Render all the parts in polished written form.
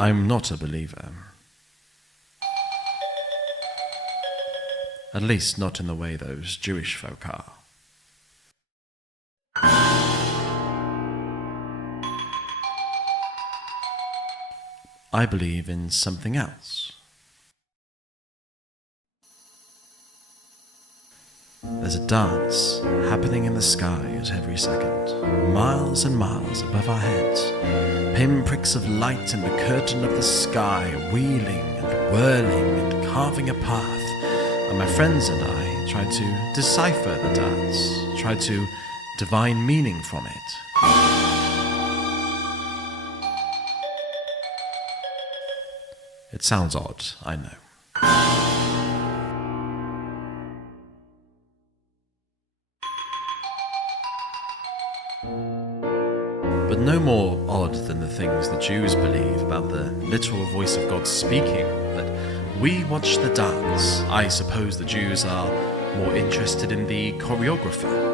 I'm not a believer. At least not in the way those Jewish folk are. I believe in something else. There's a dance happening in the sky at every second, miles and miles above our heads. Pinpricks of light in the curtain of the sky, wheeling and whirling and carving a path. And my friends and I try to decipher the dance, try to divine meaning from it. It sounds odd, I know. But no more odd than the things the Jews believe about the literal voice of God speaking, that we watch the dance. I suppose the Jews are more interested in the choreographer.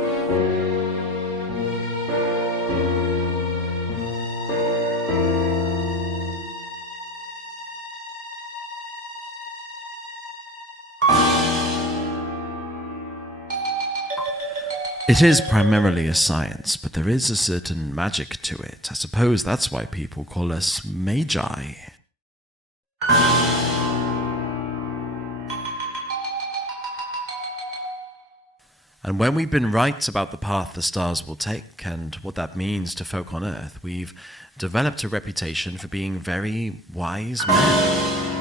It is primarily a science, but there is a certain magic to it. I suppose that's why people call us magi. And when we've been right about the path the stars will take and what that means to folk on Earth, we've developed a reputation for being very wise men.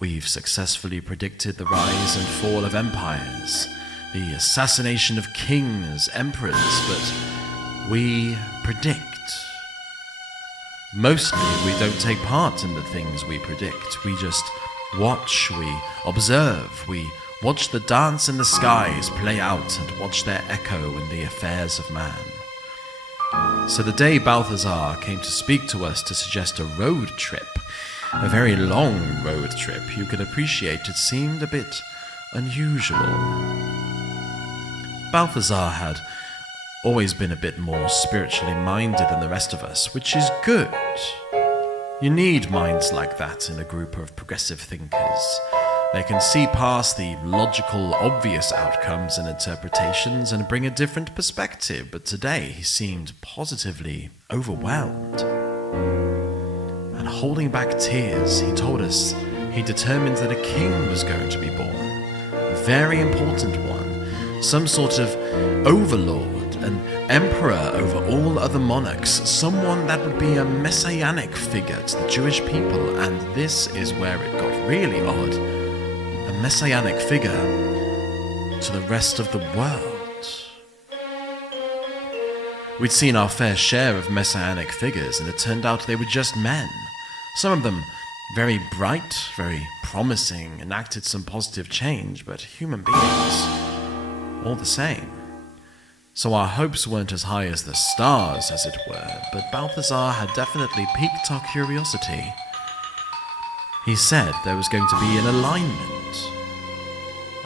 We've successfully predicted the rise and fall of empires, the assassination of kings, emperors, but we predict. Mostly we don't take part in the things we predict. We just watch, we observe, we watch the dance in the skies play out and watch their echo in the affairs of man. So the day Balthazar came to speak to us to suggest a road trip, a very long road trip, you can appreciate it seemed a bit unusual. Balthazar had always been a bit more spiritually minded than the rest of us, which is good. You need minds like that in a group of progressive thinkers. They can see past the logical, obvious outcomes and interpretations and bring a different perspective, but today he seemed positively overwhelmed. And holding back tears, he told us he determined that a king was going to be born. A very important one. Some sort of overlord, an emperor over all other monarchs. Someone that would be a messianic figure to the Jewish people. And this is where it got really odd. A messianic figure to the rest of the world. We'd seen our fair share of messianic figures, and it turned out they were just men. Some of them very bright, very promising, enacted some positive change, but human beings, all the same. So our hopes weren't as high as the stars, as it were, but Balthazar had definitely piqued our curiosity. He said there was going to be an alignment,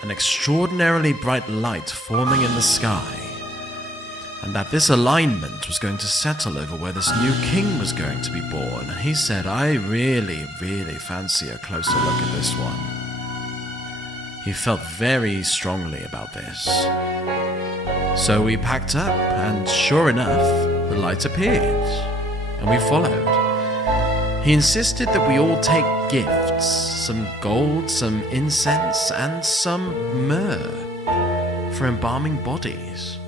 an extraordinarily bright light forming in the sky, and that this alignment was going to settle over where this new king was going to be born. And he said, I really, really fancy a closer look at this one. He felt very strongly about this. So we packed up, and sure enough, the light appeared, and we followed. He insisted that we all take gifts, some gold, some incense, and some myrrh for embalming bodies.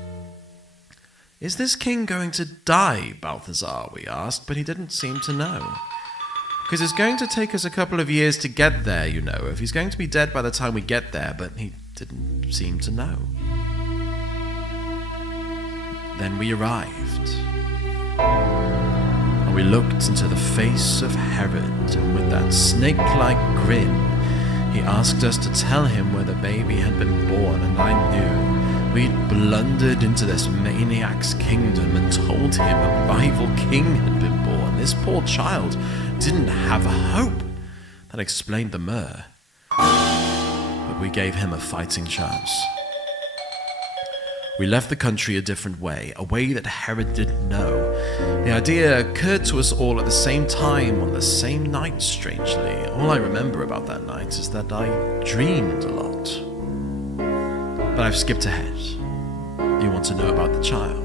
Is this king going to die, Balthazar, we asked, but he didn't seem to know. Because it's going to take us a couple of years to get there, you know, if he's going to be dead by the time we get there, but he didn't seem to know. Then we arrived, and we looked into the face of Herod, and with that snake-like grin, he asked us to tell him where the baby had been born, and I knew we'd blundered into this maniac's kingdom and told him a rival king had been born. This poor child didn't have a hope. That explained the myrrh. But we gave him a fighting chance. We left the country a different way, a way that Herod didn't know. The idea occurred to us all at the same time on the same night, strangely. All I remember about that night is that I dreamed a lot. But I've skipped ahead. You want to know about the child?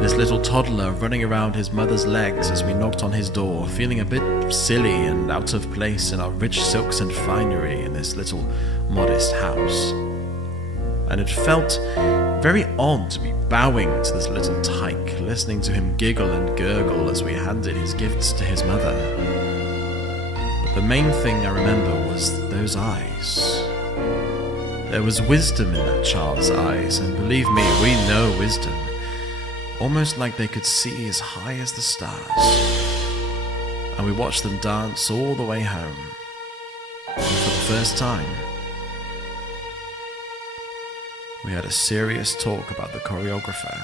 This little toddler running around his mother's legs as we knocked on his door, feeling a bit silly and out of place in our rich silks and finery in this little modest house. And it felt very odd to be bowing to this little tyke, listening to him giggle and gurgle as we handed his gifts to his mother. But the main thing I remember was those eyes. There was wisdom in that child's eyes, and believe me, we know wisdom. Almost like they could see as high as the stars. And we watched them dance all the way home. And for the first time, we had a serious talk about the choreographer.